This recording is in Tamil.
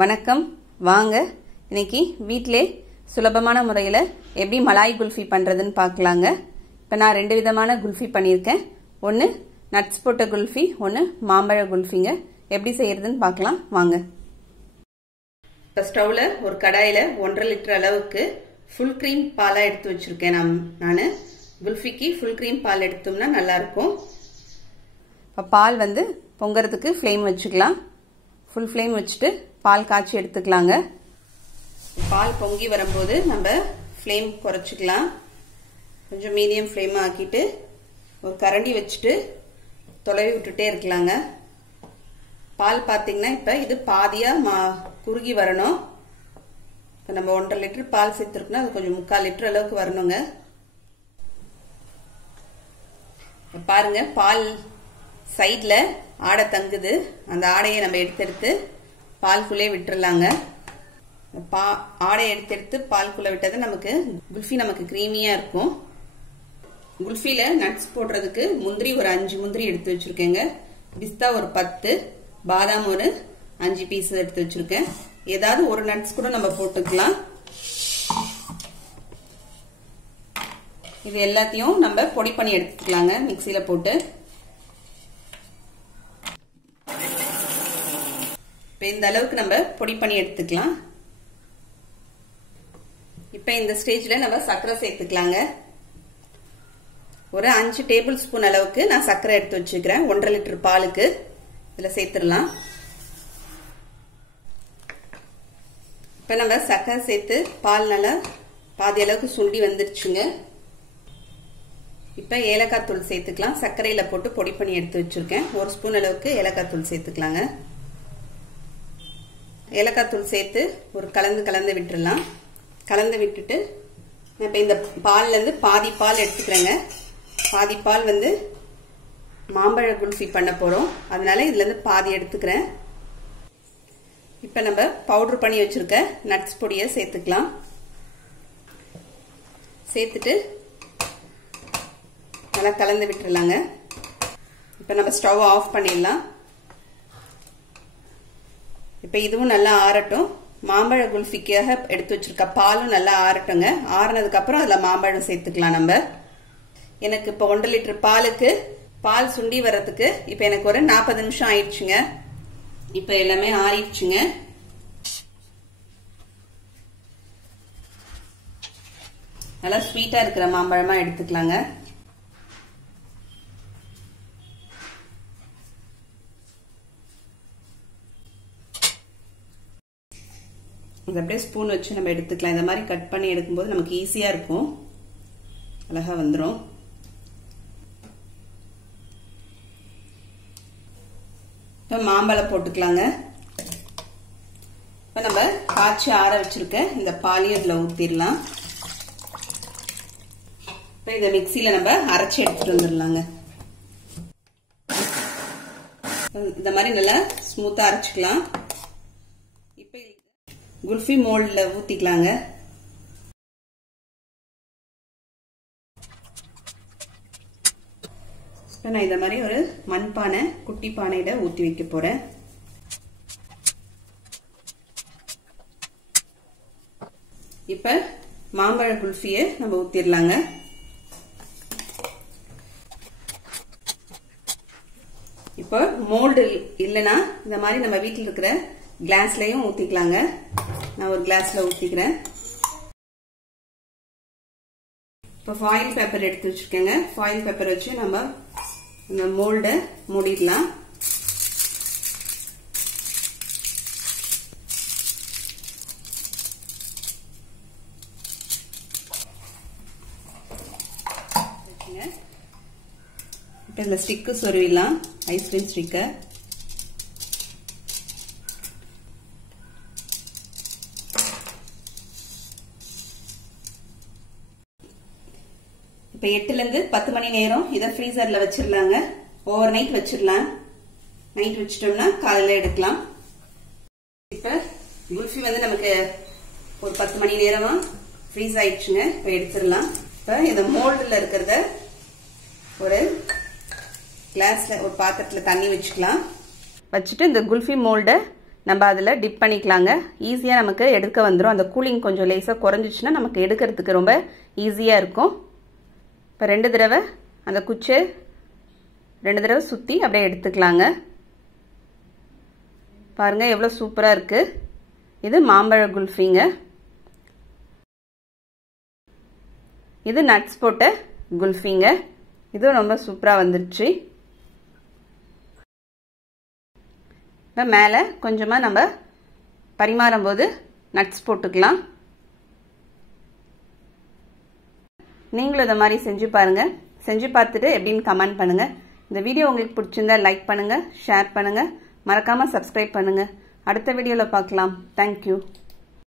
வணக்கம் வாங்க இன்னைக்கு வீட்லயே சுலபமான முறையில் எப்படி மலாய் குல்ஃபி பண்றதுன்னு பார்க்கலாங்க. இப்போ நான் ரெண்டு விதமான குல்ஃபி பண்ணியிருக்கேன். ஒன்று நட்ஸ் போட்ட குல்ஃபி, ஒன்று மாம்பழ குல்ஃபிங்க. எப்படி செய்யறதுன்னு பார்க்கலாம் வாங்க. இப்போ ஸ்டவ்ல ஒரு கடாயில் 1.5 லிட்டர் அளவுக்கு ஃபுல் க்ரீம் பாலாக எடுத்து வச்சிருக்கேன். நான் குல்ஃபிக்கு ஃபுல் க்ரீம் பால் எடுத்தோம்னா நல்லா இருக்கும். இப்போ பால் பொங்கறதுக்கு ஃப்ளேம் வச்சுக்கலாம். ஃபுல் ஃப்ளேம் வச்சுட்டு பால் காய்ச்சி எடுத்துக்கலாங்க. பால் பொங்கி வரும்போது நம்ம ஃப்ளேம் குறைச்சிக்கலாம். கொஞ்சம் மீடியம் ஃப்ளேமாக ஆக்கிட்டு ஒரு கரண்டி வச்சுட்டு தொலைவி விட்டுட்டே இருக்கலாங்க. பால் பார்த்தீங்கன்னா இப்போ இது பாதியாக குறுகி வரணும். இப்போ நம்ம 1.5 லிட்டர் பால் சேர்த்துருக்கோம்னா அது கொஞ்சம் 3/4 லிட்டர் அளவுக்கு வரணுங்க. பாருங்க பால் சைடில் ஆடை தங்குது. அந்த ஆடையை நம்ம எடுத்து பால்குள்ளே விட்டுறலாங்க. ஆடையை எடுத்து பால்குள்ளே விட்டது நமக்கு குல்ஃபி நமக்கு கிரீமியா இருக்கும். குல்ஃபில நட்ஸ் போடுறதுக்கு முந்திரி ஒரு 5 முந்திரி எடுத்து வச்சிருக்கேங்க. பிஸ்தா ஒரு 10, பாதாம் ஒரு 5 பீஸ் எடுத்து வச்சிருக்கேன். ஏதாவது ஒரு நட்ஸ் கூட நம்ம போட்டுக்கலாம். இது எல்லாத்தையும் நம்ம பொடி பண்ணி எடுத்துக்கலாங்க மிக்சியில போட்டு. இப்போ இந்த அளவுக்கு நம்ம பொடி பண்ணி எடுத்துக்கலாம். இப்போ இந்த ஸ்டேஜ்ல நம்ம சர்க்கரை சேர்த்துக்கலாங்க. ஒரு 5 டேபிள் ஸ்பூன் அளவுக்கு நான் சர்க்கரை எடுத்து வச்சுக்கிறேன். 1.5 லிட்டர் பாலுக்கு இதுல சேர்த்துடலாம். இப்போ நம்ம சர்க்கரை சேர்த்து பால் நல்லா பாதி அளவுக்கு சுண்டி வந்துருச்சுங்க. இப்போ ஏலக்காய் தூள் சேர்த்துக்கலாம். சர்க்கரையில போட்டு பொடி பண்ணி எடுத்து வச்சிருக்கேன். 1 ஸ்பூன் அளவுக்கு ஏலக்காய் தூள் சேர்த்துக்கலாங்க. ஏலக்காய் தூள் சேர்த்து ஒரு கலந்து விட்டுறலாம். கலந்து விட்டுட்டு இப்போ இந்த பால்ல இருந்து பாதி பால் எடுத்துக்கிறேங்க. பாதி பால் மாம்பழ குல்ஃபி பண்ண போறோம். அதனால இதுல இருந்து பாதி எடுத்துக்கிறேன். இப்ப நம்ம பவுடர் பண்ணி வச்சிருக்க நட்ஸ் பொடியை சேர்த்துக்கலாம். சேர்த்துட்டு நல்லா கலந்து விட்டுறலாங்க. இப்ப நம்ம ஸ்டவ் ஆஃப் பண்ணிடலாம். இப்ப இதுவும் நல்லா ஆறட்டும். மாம்பழ குல்ஃபிக்காக எடுத்து வச்சிருக்க பாலும் நல்லா ஆறட்டுங்க. ஆறுனதுக்கு அப்புறம் அதுல மாம்பழம் சேர்த்துக்கலாம் நம்ம. எனக்கு இப்ப 1.5 லிட்டர் பாலுக்கு பால் சுண்டி வர்றதுக்கு இப்ப எனக்கு ஒரு 40 நிமிஷம் ஆயிடுச்சுங்க. இப்ப எல்லாமே ஆறிடுச்சுங்க. நல்லா ஸ்வீட்டா இருக்கிற மாம்பழமா எடுத்துக்கலாங்க. இது அப்படியே ஸ்பூன் வச்சு நம்ம எடுத்துக்கலாம். இந்த மாதிரி கட் பண்ணி எடுக்கும்போது நமக்கு ஈஸியா இருக்கும். அழகா வந்துடும். இப்போ மாம்பழம் போட்டுக்கலாங்க. இப்போ நம்ம காய்ச்சி ஆற வச்சிருக்க இந்த பாலையும் இதுல ஊத்திடலாம். இப்போ இதை மிக்சியில நம்ம அரைச்சி எடுத்துட்டு வந்துடலாங்க. இந்த மாதிரி நல்லா ஸ்மூத்தா அரைச்சிக்கலாம். இப்போ குல்ஃபி மோல்ட்ல ஊத்திக்கலாங்க. நான் இந்த மாதிரி ஒரு மண்பானை குட்டி பானையில ஊத்தி வைக்க போறேன். இப்ப மாம்பழ குல்ஃபியை நம்ம ஊத்திடலாங்க. இப்போ மோல்டு இல்லைன்னா இந்த மாதிரி நம்ம வீட்டில் இருக்கிற கிளாஸ்லயும் ஊத்திக்கலாங்க. நான் ஒரு கிளாஸ்ல ஊத்திக்கிறேன். இப்போ ஃபாயில் பேப்பர் எடுத்து வச்சிருக்கேங்க. ஃபாயில் பேப்பர் வச்சு நம்ம இந்த மோல்ட மூடிடலாம். இப்போ இந்த ஸ்டிக்கு சொருவிடலாம். Ice cream sticker. இப்ப 8ல இருந்து 10 மணி நேரம் இதை ஃப்ரீசர்ல வச்சிடலாங்க. ஓவர் நைட் வச்சிடலாம். நைட் வச்சிட்டோம்னா காலையில எடுக்கலாம். இப்ப குல்ஃபி நமக்கு ஒரு 10 மணி நேரமா ஃப்ரீஸ் ஆயிடுச்சுங்க. இப்ப எடுத்துடலாம். இப்ப இந்த மோல்டுல இருக்கிறத ஒரு கிளாஸ்ல ஒரு பாத்திரத்துல தண்ணி வச்சுக்கலாம். வச்சுட்டு இந்த குல்ஃபி மோல்ட நம்ம அதில் டிப் பண்ணிக்கலாங்க. ஈஸியாக நமக்கு எடுக்க வந்துடும். அந்த கூலிங் கொஞ்சம் லேசாக குறைஞ்சிச்சுன்னா நமக்கு எடுக்கிறதுக்கு ரொம்ப ஈஸியாக இருக்கும். இப்போ 2 தடவை அந்த குச்சை 2 தடவை சுற்றி அப்படியே எடுத்துக்கலாங்க. பாருங்கள் எவ்வளோ சூப்பராக இருக்குது. இது மாம்பழ குல்ஃபிங்க. இது நட்ஸ் போட்ட குல்ஃபிங்க. இது ரொம்ப சூப்பராக வந்துருச்சு. இப்போ மேலே கொஞ்சமாக நம்ம பரிமாறும் போது நட்ஸ் போட்டுக்கலாம். நீங்களும் இதை மாதிரி செஞ்சு பாருங்கள். செஞ்சு பார்த்துட்டு எப்படின்னு கமெண்ட் பண்ணுங்கள். இந்த வீடியோ உங்களுக்கு பிடிச்சிருந்தா லைக் பண்ணுங்கள், ஷேர் பண்ணுங்கள், மறக்காமல் சப்ஸ்கிரைப் பண்ணுங்கள். அடுத்த வீடியோவில் பார்க்கலாம். தேங்க்யூ.